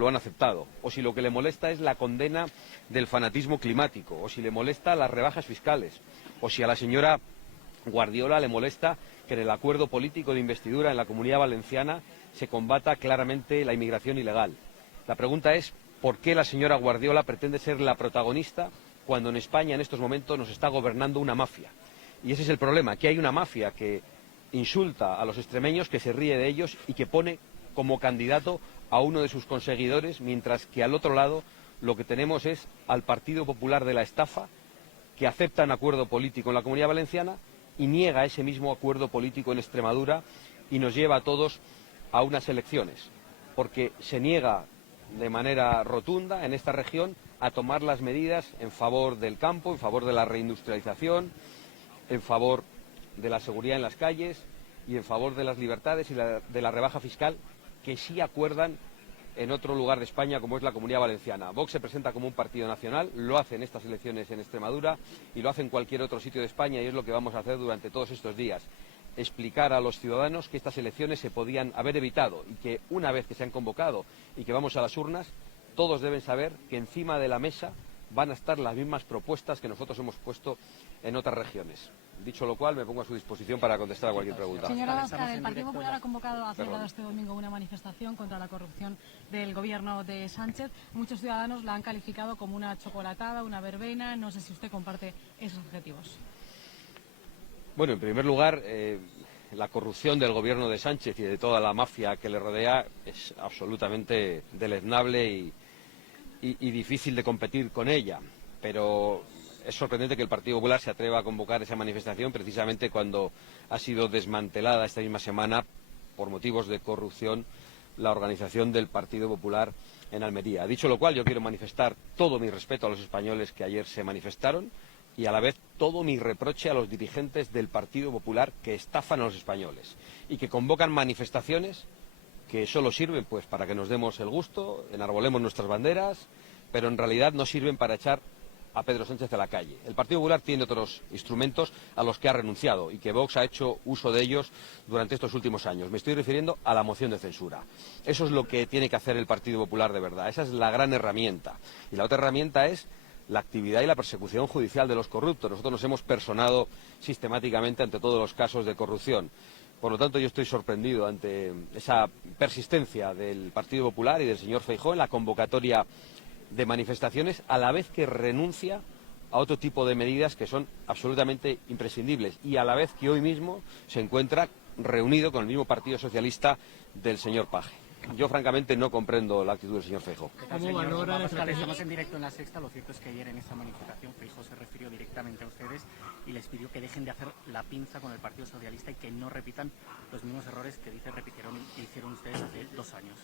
lo han aceptado, o si lo que le molesta es la condena del fanatismo climático, o si le molesta las rebajas fiscales, o si a la señora Guardiola le molesta que en el acuerdo político de investidura en la Comunidad Valenciana se combata claramente la inmigración ilegal. La pregunta es ¿por qué la señora Guardiola pretende ser la protagonista cuando en España en estos momentos nos está gobernando una mafia? Y ese es el problema, que hay una mafia que insulta a los extremeños, que se ríe de ellos y que pone como candidato a uno de sus conseguidores, mientras que al otro lado lo que tenemos es al Partido Popular de la estafa, que acepta un acuerdo político en la Comunidad Valenciana y niega ese mismo acuerdo político en Extremadura y nos lleva a todos a unas elecciones, porque se niega de manera rotunda en esta región a tomar las medidas en favor del campo, en favor de la reindustrialización, en favor de la seguridad en las calles y en favor de las libertades y de la rebaja fiscal que sí acuerdan en otro lugar de España como es la Comunidad Valenciana. Vox se presenta como un partido nacional, lo hace en estas elecciones en Extremadura y lo hace en cualquier otro sitio de España y es lo que vamos a hacer durante todos estos días. Explicar a los ciudadanos que estas elecciones se podían haber evitado y que una vez que se han convocado y que vamos a las urnas, todos deben saber que encima de la mesa van a estar las mismas propuestas que nosotros hemos puesto en otras regiones. Dicho lo cual, me pongo a su disposición para contestar a cualquier pregunta. Señora Abascal, el Partido Popular ha convocado, ha celebrado este domingo una manifestación contra la corrupción del gobierno de Sánchez. Muchos ciudadanos la han calificado como una chocolatada, una verbena. No sé si usted comparte esos objetivos. Bueno, en primer lugar, la corrupción del gobierno de Sánchez y de toda la mafia que le rodea es absolutamente deleznable y difícil de competir con ella. Pero es sorprendente que el Partido Popular se atreva a convocar esa manifestación precisamente cuando ha sido desmantelada esta misma semana por motivos de corrupción la organización del Partido Popular en Almería. Dicho lo cual, yo quiero manifestar todo mi respeto a los españoles que ayer se manifestaron y a la vez todo mi reproche a los dirigentes del Partido Popular que estafan a los españoles y que convocan manifestaciones que solo sirven pues para que nos demos el gusto, enarbolemos nuestras banderas, pero en realidad no sirven para echar a Pedro Sánchez a la calle. El Partido Popular tiene otros instrumentos a los que ha renunciado y que Vox ha hecho uso de ellos durante estos últimos años. Me estoy refiriendo a la moción de censura. Eso es lo que tiene que hacer el Partido Popular de verdad. Esa es la gran herramienta. Y la otra herramienta es la actividad y la persecución judicial de los corruptos. Nosotros nos hemos personado sistemáticamente ante todos los casos de corrupción. Por lo tanto, yo estoy sorprendido ante esa persistencia del Partido Popular y del señor Feijóo en la convocatoria de manifestaciones, a la vez que renuncia a otro tipo de medidas que son absolutamente imprescindibles y a la vez que hoy mismo se encuentra reunido con el mismo Partido Socialista del señor Paje. Yo, francamente, no comprendo la actitud del señor Feijóo. ¿Cómo valora la estrategia? Estamos en directo en La Sexta. Lo cierto es que ayer en esta manifestación Feijóo se refirió directamente a ustedes y les pidió que dejen de hacer la pinza con el Partido Socialista y que no repitan los mismos errores que hicieron ustedes hace 2 años.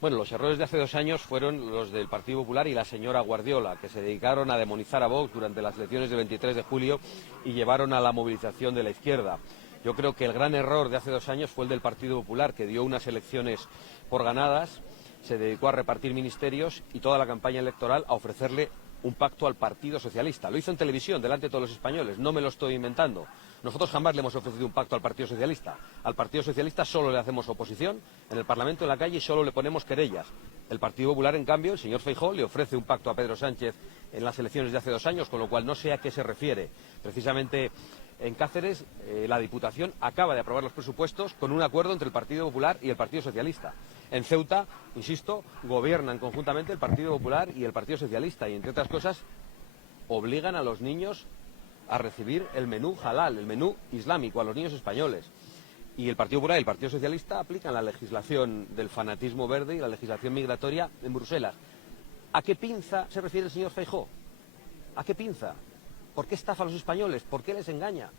Bueno, los errores de hace 2 años fueron los del Partido Popular y la señora Guardiola, que se dedicaron a demonizar a Vox durante las elecciones del 23 de julio y llevaron a la movilización de la izquierda. Yo creo que el gran error de hace 2 años fue el del Partido Popular, que dio unas elecciones por ganadas, se dedicó a repartir ministerios y toda la campaña electoral a ofrecerle un pacto al Partido Socialista. Lo hizo en televisión, delante de todos los españoles, no me lo estoy inventando. Nosotros jamás le hemos ofrecido un pacto al Partido Socialista. Al Partido Socialista solo le hacemos oposición, en el Parlamento, en la calle, y solo le ponemos querellas. El Partido Popular, en cambio, el señor Feijóo, le ofrece un pacto a Pedro Sánchez en las elecciones de hace 2 años, con lo cual no sé a qué se refiere. Precisamente en Cáceres, la Diputación acaba de aprobar los presupuestos con un acuerdo entre el Partido Popular y el Partido Socialista. En Ceuta, insisto, gobiernan conjuntamente el Partido Popular y el Partido Socialista y, entre otras cosas, obligan a los niños a recibir el menú halal, el menú islámico, a los niños españoles. Y el Partido Popular y el Partido Socialista aplican la legislación del fanatismo verde y la legislación migratoria en Bruselas. ¿A qué pinza se refiere el señor Feijóo? ¿A qué pinza? ¿Por qué estafa a los españoles? ¿Por qué les engaña?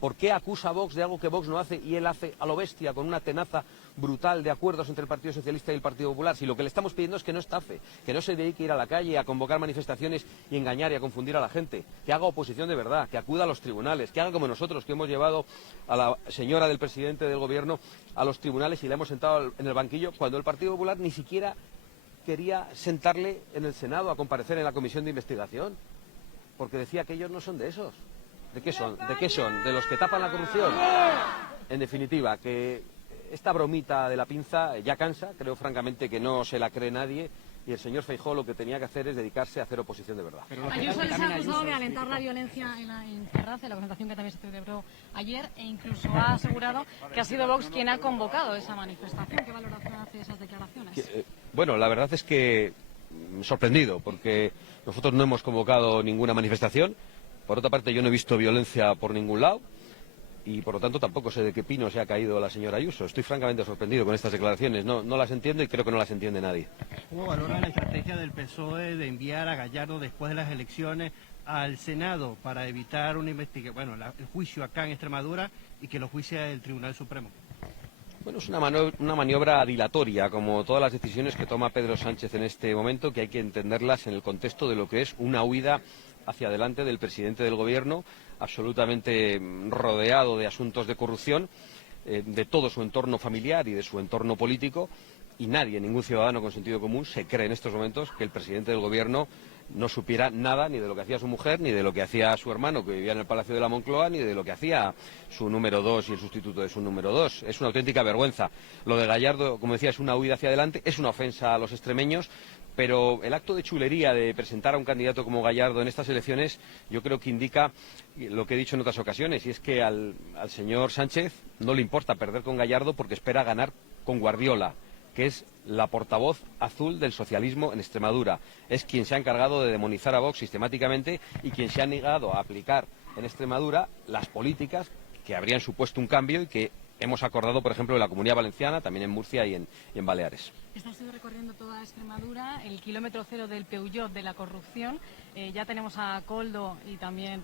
¿Por qué acusa a Vox de algo que Vox no hace y él hace a lo bestia con una tenaza brutal de acuerdos entre el Partido Socialista y el Partido Popular? Si lo que le estamos pidiendo es que no estafe, que no se dedique a ir a la calle a convocar manifestaciones y engañar y a confundir a la gente, que haga oposición de verdad, que acuda a los tribunales, que haga como nosotros, que hemos llevado a la señora del presidente del gobierno a los tribunales y la hemos sentado en el banquillo cuando el Partido Popular ni siquiera quería sentarle en el Senado a comparecer en la comisión de investigación, porque decía que ellos no son de esos. ¿De qué son? ¿De qué son? ¿De los que tapan la corrupción? En definitiva, que esta bromita de la pinza ya cansa, creo francamente que no se la cree nadie, y el señor Feijóo lo que tenía que hacer es dedicarse a hacer oposición de verdad. Ayuso les ha acusado de alentar la violencia en Ferraz, en la concentración que también se celebró ayer, e incluso ha asegurado que ha sido Vox quien ha convocado esa manifestación. ¿Qué valoración hace de esas declaraciones? Bueno, la verdad es que sorprendido, porque nosotros no hemos convocado ninguna manifestación. Por otra parte, yo no he visto violencia por ningún lado. Y por lo tanto tampoco sé de qué pino se ha caído la señora Ayuso. Estoy francamente sorprendido con estas declaraciones. No las entiendo y creo que no las entiende nadie. ¿Cómo valora la estrategia del PSOE de enviar a Gallardo después de las elecciones al Senado para evitar una investigación, el juicio acá en Extremadura y que lo juicie el Tribunal Supremo? Bueno, es una maniobra dilatoria, como todas las decisiones que toma Pedro Sánchez en este momento, que hay que entenderlas en el contexto de lo que es una huida hacia adelante del presidente del Gobierno, absolutamente rodeado de asuntos de corrupción, de todo su entorno familiar y de su entorno político, y nadie, ningún ciudadano con sentido común, se cree en estos momentos que el presidente del Gobierno no supiera nada ni de lo que hacía su mujer, ni de lo que hacía su hermano que vivía en el Palacio de la Moncloa, ni de lo que hacía su número 2 y el sustituto de su número 2. Es una auténtica vergüenza. Lo de Gallardo, como decía, es una huida hacia adelante, es una ofensa a los extremeños, pero el acto de chulería de presentar a un candidato como Gallardo en estas elecciones yo creo que indica lo que he dicho en otras ocasiones, y es que al señor Sánchez no le importa perder con Gallardo porque espera ganar con Guardiola, que es la portavoz azul del socialismo en Extremadura. Es quien se ha encargado de demonizar a Vox sistemáticamente y quien se ha negado a aplicar en Extremadura las políticas que habrían supuesto un cambio y que hemos acordado, por ejemplo, en la Comunidad Valenciana, también en Murcia y en Baleares. Está usted recorriendo toda Extremadura, el kilómetro cero del Peuyot de la corrupción. Ya tenemos a Koldo y también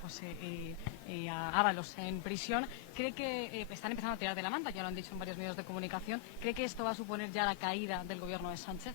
a Ábalos en prisión. ¿Cree que están empezando a tirar de la manta? Ya lo han dicho en varios medios de comunicación. ¿Cree que esto va a suponer ya la caída del gobierno de Sánchez?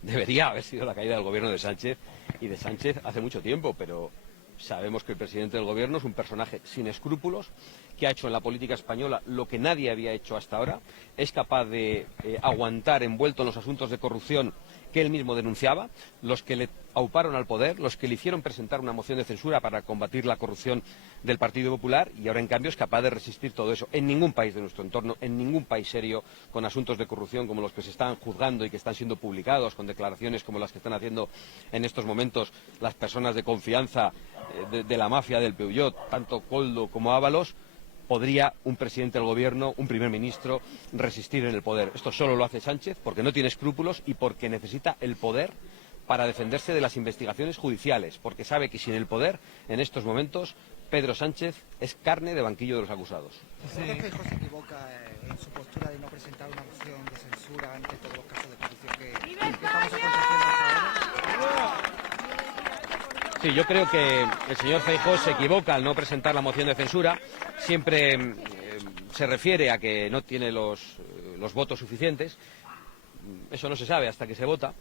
Debería haber sido la caída del gobierno de Sánchez y de Sánchez hace mucho tiempo, pero sabemos que el presidente del gobierno es un personaje sin escrúpulos, que ha hecho en la política española lo que nadie había hecho hasta ahora, es capaz de aguantar envuelto en los asuntos de corrupción que él mismo denunciaba, los que le auparon al poder, los que le hicieron presentar una moción de censura para combatir la corrupción del Partido Popular, y ahora en cambio es capaz de resistir todo eso. En ningún país de nuestro entorno, en ningún país serio con asuntos de corrupción como los que se están juzgando y que están siendo publicados, con declaraciones como las que están haciendo en estos momentos las personas de confianza de la mafia del Peuyot, tanto Koldo como Ábalos, podría un presidente del gobierno, un primer ministro, resistir en el poder. Esto solo lo hace Sánchez porque no tiene escrúpulos y porque necesita el poder para defenderse de las investigaciones judiciales, porque sabe que sin el poder, en estos momentos, Pedro Sánchez es carne de banquillo de los acusados. ¿Cree que Feijóo se equivoca en su postura de no presentar una moción de censura ante todos los casos de corrupción que estamos aconteciendo hasta ahora? Sí, yo creo que el señor Feijóo se equivoca al no presentar la moción de censura. Siempre se refiere a que no tiene los votos suficientes. Eso no se sabe hasta que se vota,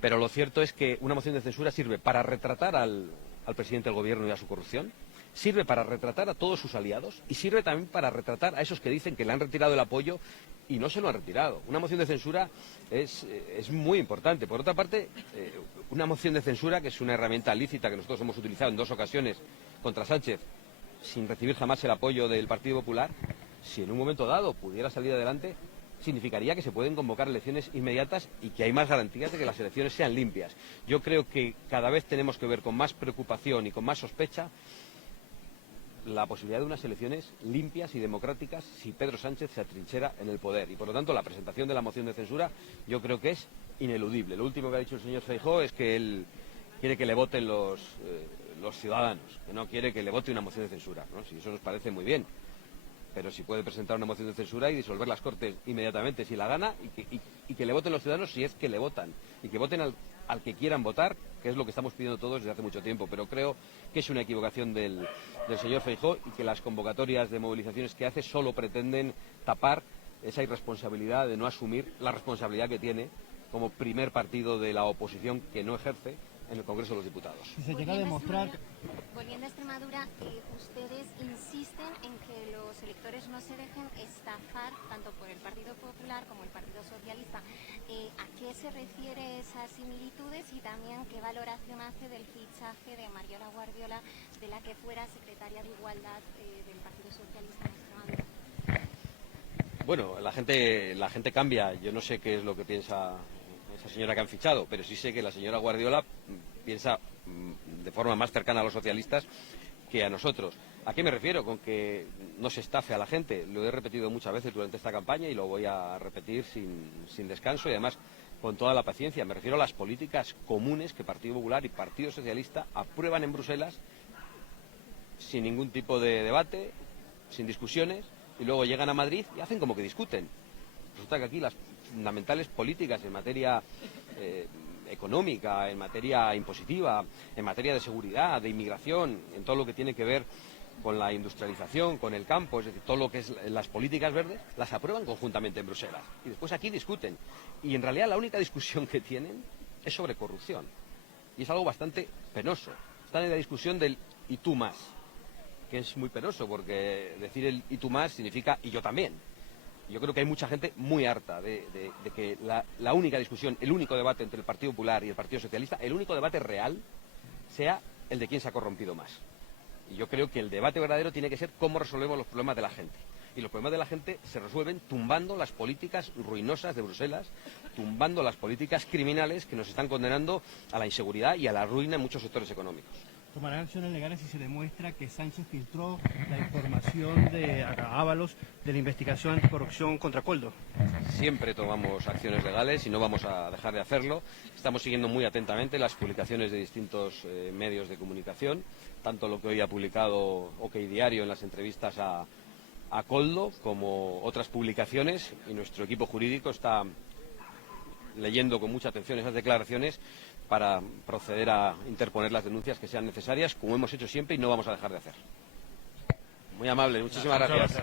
pero lo cierto es que una moción de censura sirve para retratar al presidente del gobierno y a su corrupción, sirve para retratar a todos sus aliados y sirve también para retratar a esos que dicen que le han retirado el apoyo y no se lo han retirado. Una moción de censura es muy importante. Por otra parte, una moción de censura, que es una herramienta lícita que nosotros hemos utilizado en 2 ocasiones contra Sánchez, sin recibir jamás el apoyo del Partido Popular, si en un momento dado pudiera salir adelante, significaría que se pueden convocar elecciones inmediatas y que hay más garantías de que las elecciones sean limpias. Yo creo que cada vez tenemos que ver con más preocupación y con más sospecha la posibilidad de unas elecciones limpias y democráticas si Pedro Sánchez se atrinchera en el poder. Y por lo tanto la presentación de la moción de censura yo creo que es ineludible. Lo último que ha dicho el señor Feijóo es que él quiere que le voten los ciudadanos, que no quiere que le vote una moción de censura, ¿no? Si eso nos parece muy bien, pero si puede presentar una moción de censura y disolver las Cortes inmediatamente si la gana y que le voten los ciudadanos si es que le votan y que voten al que quieran votar, que es lo que estamos pidiendo todos desde hace mucho tiempo. Pero creo que es una equivocación del señor Feijóo y que las convocatorias de movilizaciones que hace solo pretenden tapar esa irresponsabilidad de no asumir la responsabilidad que tiene como primer partido de la oposición que no ejerce en el Congreso de los Diputados. Si se llega a demostrar... Volviendo a Extremadura, ustedes insisten en que los electores no se dejen estafar tanto por el Partido Popular como el Partido Socialista. ¿A qué se refiere esas similitudes y también qué valoración hace del fichaje de Mariola Guardiola, de la que fuera secretaria de Igualdad del Partido Socialista en Extremadura? Bueno, la gente cambia. Yo no sé qué es lo que piensa esa señora que han fichado, pero sí sé que la señora Guardiola piensa de forma más cercana a los socialistas que a nosotros. ¿A qué me refiero? Con que no se estafe a la gente. Lo he repetido muchas veces durante esta campaña y lo voy a repetir sin descanso y además con toda la paciencia. Me refiero a las políticas comunes que Partido Popular y Partido Socialista aprueban en Bruselas sin ningún tipo de debate, sin discusiones, y luego llegan a Madrid y hacen como que discuten. Resulta que aquí las fundamentales políticas en materia económica, en materia impositiva, en materia de seguridad, de inmigración, en todo lo que tiene que ver con la industrialización, con el campo, es decir, todo lo que es las políticas verdes, las aprueban conjuntamente en Bruselas. Y después aquí discuten. Y en realidad la única discusión que tienen es sobre corrupción. Y es algo bastante penoso. Están en la discusión del y tú más, que es muy penoso, porque decir el y tú más significa y yo también. Yo creo que hay mucha gente muy harta de que la única discusión, el único debate entre el Partido Popular y el Partido Socialista, el único debate real, sea el de quién se ha corrompido más. Y yo creo que el debate verdadero tiene que ser cómo resolvemos los problemas de la gente. Y los problemas de la gente se resuelven tumbando las políticas ruinosas de Bruselas, tumbando las políticas criminales que nos están condenando a la inseguridad y a la ruina en muchos sectores económicos. ¿Tomarán acciones legales si se demuestra que Sánchez filtró la información de Ábalos de la investigación anticorrupción contra Koldo? Siempre tomamos acciones legales y no vamos a dejar de hacerlo. Estamos siguiendo muy atentamente las publicaciones de distintos medios de comunicación, tanto lo que hoy ha publicado OK Diario en las entrevistas a Koldo, como otras publicaciones, y nuestro equipo jurídico está leyendo con mucha atención esas declaraciones para proceder a interponer las denuncias que sean necesarias, como hemos hecho siempre y no vamos a dejar de hacer. Muy amable, muchísimas gracias.